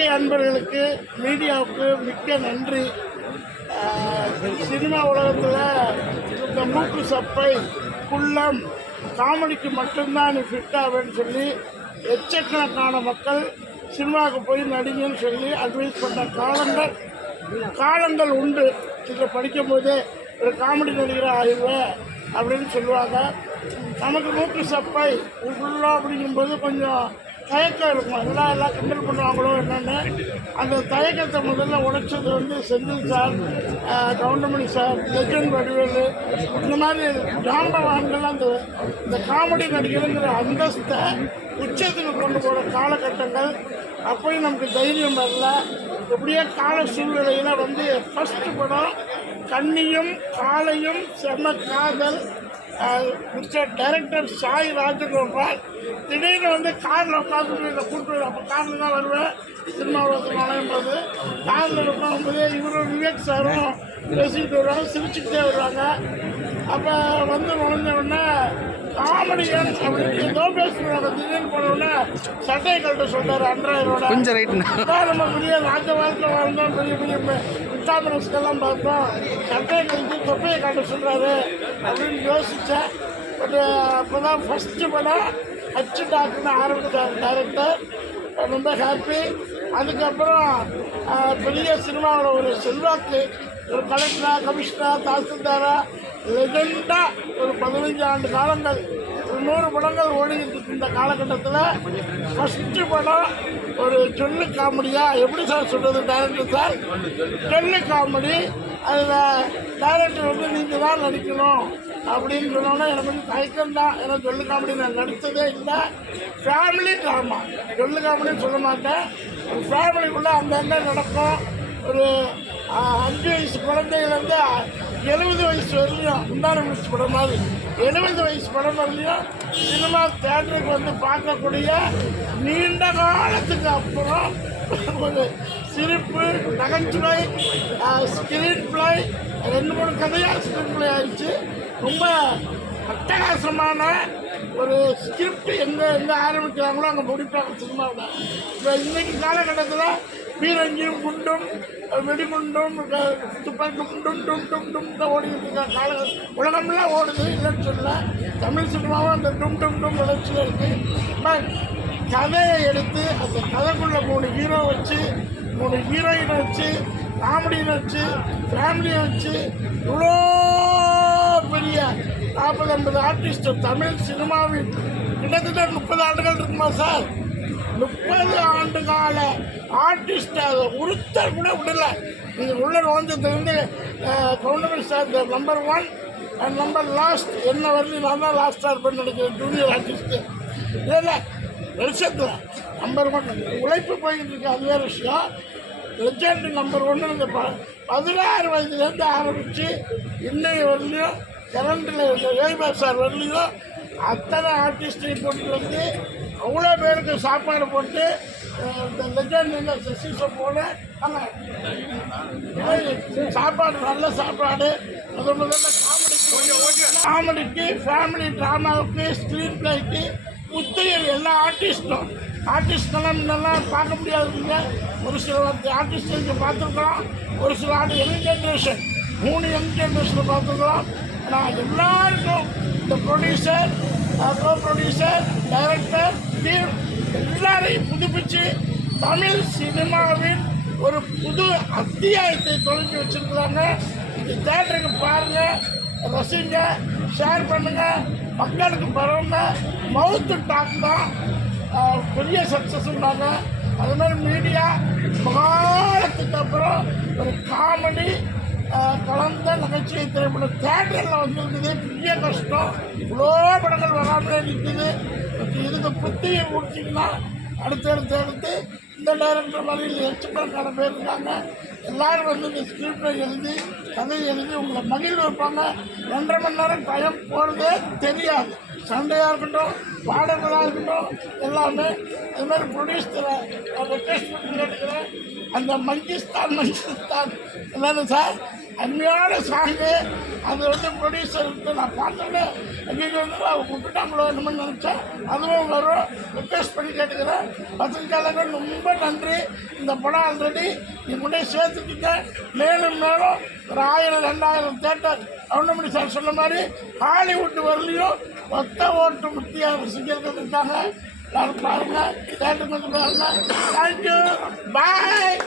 பத்திரிகை அன்பர்களுக்கு மீடியாவுக்கு மிக்க நன்றி. சினிமா உலகத்தில் இந்த மூக்கு சப்பை குள்ளம் காமெடிக்கு மட்டும்தான் நீ ஃபிட் ஆவேன்னு சொல்லி எச்சக்கணக்கான மக்கள் சினிமாவுக்கு போய் நடிங்கன்னு சொல்லி அட்வைஸ் பண்ண காலங்கள் காலங்கள் உண்டு. இதில் படிக்கும்போதே ஒரு காமெடி நடிகராக ஆயிடுவேன் அப்படின்னு சொல்லுவாங்க. நமக்கு மூக்கு சப்பை ஃபுல்லாக அப்படிங்கும்போது கொஞ்சம் தயக்கம் இருக்கும் எல்லாம் எல்லாம் கிண்டல் பண்ணுவாங்களோ என்னென்னு. அந்த தயக்கத்தை முதல்ல உடைச்சது வந்து Senthil sir Goundamani sir legend Vadivelu. இந்த மாதிரி ஜாம்பவான்கள் அந்த இந்த காமெடி நடிகருங்கிற அந்தஸ்தை உச்சத்துக்கு கொண்டு போகிற காலகட்டங்கள். அப்போயும் நமக்கு தைரியம் வரல. எப்படியே கால சூழ்நிலையில் வந்து ஃபஸ்ட்டு படம் கண்ணியும் காலையும் செம்ம காதல் மிஸ்டர் டைரக்டர் சாய் ராஜகோபால் திடீர்னு வந்து காரில் உட்காந்து என்னை கூப்பிட்டு அப்போ காரில் தான் வருவேன் சினிமா உலகத்தில் போது காரில் உட்காரும்போது இவரும் விவேக் சாரும் பேசிக்கிட்டு வருவாங்க சிரிச்சுக்கிட்டே வருவாங்க. அப்போ வந்து நுழைஞ்ச உடனே காமெடியன் அப்படின்னு ஏதோ பேசுவாங்க திடீர்னு போன உடனே சட்டையை கழட்ட சொன்னார் அன்றாயிரோட. கொஞ்சம் அதான் நம்ம பெரிய ராஜ வாழ்க்கை வாழ்ந்தோம் பெரிய பெரிய விட்டாமினஸ்க்கெல்லாம் பார்த்தோம் சட்டையை கழிஞ்சு தொப்பையை காட்ட சொல்கிறாரு அப்படின்னு யோசித்தேன் பட் அப்போ தான் ஃபஸ்ட்டு படம் ஹச்சு டாக்னு ஆரம்பித்தார் டேரக்டர் ரொம்ப ஹாப்பி அதுக்கப்புறம் பெரிய சினிமாவில் ஒரு செல்வாக்கு. ஒரு கலெக்டராக கமிஷனராக தாசில்தாராக லெஜெண்டாக ஒரு பதினஞ்சு ஆண்டு காலங்கள். ஒரு நூறு படங்கள் ஓடிக்கிட்டு இருந்த இந்த காலகட்டத்தில் ஃபஸ்ட்டு படம் ஒரு சொல்லு காமெடியா? எப்படி சார் சொல்கிறது டைரக்டர் சார் சொல்லு காமெடி. அதில் டைரக்டர் வந்து நீங்கள் தான் நடிக்கணும். அப்படின்னு சொன்னோன்னா எனக்கு வந்து தயக்கம் தான். ஏன்னா சொல்லு காமெடி நான் நடித்ததே இல்லை. ஃபேமிலி ட்ராமா சொல்லு காமெடின்னு சொல்ல மாட்டேன். ஒரு ஃபேமிலிக்குள்ளே அங்கங்கே நடக்கும்? ஒரு அஞ்சு வயசு குழந்தையிலேருந்து எழுபது வயசு வரையும் முந்தான முடிச்சு படம் மாதிரி. எழுபது வயசு படம் சினிமா தேட்டருக்கு வந்து பார்க்கக்கூடிய நீண்ட காலத்துக்கு அப்புறம் ஒரு சிரிப்பு நகைச்சுவை ஸ்கிரீன் பிளே ரெண்டு மூணு கதையாக ஸ்கிரீன் பிளே ஆயிடுச்சு. ரொம்ப அட்டகாசமான ஒரு ஸ்கிரிப்ட் எங்கே எங்கே ஆரம்பிக்கிறாங்களோ அங்கே முடிப்பாங்க சினிமாவில். இப்போ இன்றைக்கி காலகட்டத்தில் பீரங்கியும் குண்டும் வெடிகுண்டும் க- துப்பாக்கி டும் டும் டும் டும் தான் ஓடிக்கிட்டு இருக்க? கால உலகமெல்லாம் ஓடுது இல்லைன்னு சொல்லல. தமிழ் சினிமாவும் அந்த டும் டும் டும் வளர்ச்சியில் இருக்குது பட் கதையை எடுத்து அந்த கதைக்குள்ளே மூணு ஹீரோ வச்சு மூணு ஹீரோயினை வச்சு காமெடியை வச்சு ஃபேமிலியை வச்சு இவ்வளோ பெரிய நாற்பது ஐம்பது ஆர்டிஸ்ட் தமிழ் சினிமாவில் கிட்டத்தட்ட முப்பது ஆண்டுகள் இருக்குமா சார்? முப்பது ஆண்டு கால ஆர்டிஸ்ட் அதை ஒருத்தர் கூட விடல. நீங்கள் உள்ள நுழைஞ்சதுலேருந்து Goundamani sir number one and number last என்ன வரலையும் நான் தான் லாஸ்டாக இருப்பேன்னு நினைக்கிறேன் ஜூனியர் ஆர்டிஸ்ட்டு இல்லை வருஷத்தில் நம்பர் ஒன் உழைப்பு போய்கிட்டு இருக்கு அது வேறு விஷயம். லெஜண்ட் நம்பர் ஒன்று இந்த ப பதினாறு வயதுலேருந்து ஆரம்பித்து இன்னைய வரலையும் கரண்டில் வேல்பார் சார் வரலையும் அத்தனை ஆர்டிஸ்டையும் போட்டு வந்து அவ்வளோ பேருக்கு சாப்பாடு போட்டு இந்த லெஜண்ட் சீசன் போல சாப்பாடு நல்ல சாப்பாடு. முதல் முதல்ல காமெடிக்கு காமெடிக்கு ஃபேமிலி ட்ராமாவுக்கு ஸ்க்ரீன் பிளேக்கு புத்தகம் எல்லா ஆர்டிஸ்ட்டும் ஆர்டிஸ்ட்லாம் முன்னெல்லாம் பார்க்க முடியாதுங்க. ஒரு சில ஆர்டிஸ்ட் இங்கே பார்த்துருக்கோம் ஒரு சில ஆர்டி யங் ஜென்ரேஷன் மூணு யங் ஜென்ரேஷனை பார்த்துருக்கோம் ஆனால் எல்லாருக்கும் இந்த producer co producer director team எல்லாரையும் புதுப்பிச்சு தமிழ் சினிமாவின் ஒரு புது அத்தியாயத்தை தொடங்கி வச்சுருக்குறாங்க. இந்த தேட்டருக்கு பாருங்க ரசிங்க ஷேர் பண்ணுங்க மக்களுக்கு பரவுங்க. மவுத்து டாக் தான் பெரிய சக்ஸஸ் அது மாதிரி மீடியா காலத்துக்கு அப்புறம் ஒரு கலந்த நகைச்சுவை திரைப்படம் தேட்டரில் வந்துருக்குது. பெரிய கஷ்டம். இவ்வளோ படங்கள் வராமலே நிற்குது இதுக்கு புத்தியை முடிச்சிங்கன்னா அடுத்தடுத்து அடுத்து இந்த டைரக்டர் மாதிரி எச்சுக்கணக்கான பேர் இருக்காங்க. எல்லோரும் வந்து இந்த ஸ்கிரிப்டை எழுதி கதை எழுதி உங்களை மகிழ்வு வைப்பாங்க. ரெண்டரை மணி நேரம் டைம் போகிறதே தெரியாது. சண்டையாக இருக்கட்டும் பாடல்களாக இருக்கட்டும் எல்லாமே. அது மாதிரி ப்ரொடியூசரை ரெக்வெஸ்ட் பண்ணி கேட்டுக்கிறேன் அந்த மங்கிஸ்தான் மங்கிஸ்தான் என்னது சார் அருமையான சாங்கு அது வந்து ப்ரொடியூசர் நான் பார்த்தோன்னே எங்களுக்கு வந்து அவங்க விட்டுட்டாங்களோ என்னமோ நினச்சேன். அதுவும் வரும். ரிக்வெஸ்ட் பண்ணி கேட்டுக்கிறேன். பத்திரிக்கையாளர்கள் ரொம்ப நன்றி. இந்த படம் ஆல்ரெடி நீ முன்னே சேர்த்துக்கிட்ட மேலும் மேலும் ஒரு ஆயிரம் ரெண்டாயிரம் தேட்டர் கவுண்டமணி சார் சொன்ன மாதிரி ஹாலிவுட் வரலையும் மொத்த ஓட்டு முத்தியாக ரசிகர்கள் இருக்காங்க. எல்லாரும் பாருங்க. தேட்டருக்கு வந்து பாருங்க. Thank you bye